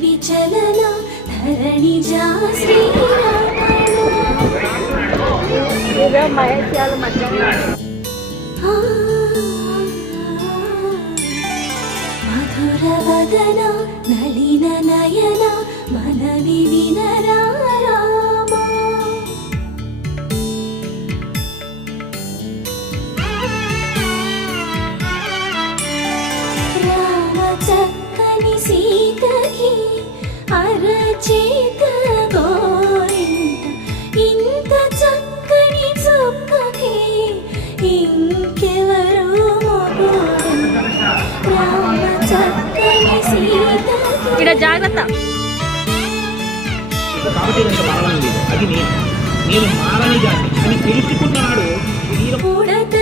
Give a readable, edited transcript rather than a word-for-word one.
విచలన ధరణి జా శ్రీరామణ మధుర వదన నళిన నయన మనవి వినరా చక్కని సీతకి అరచేత గోరింట ఇంత చక్కని చుక్కకి ఇంకెవరు రామ చక్కని సీతకి ఇక్కడ జాగ్రత్త ఉడత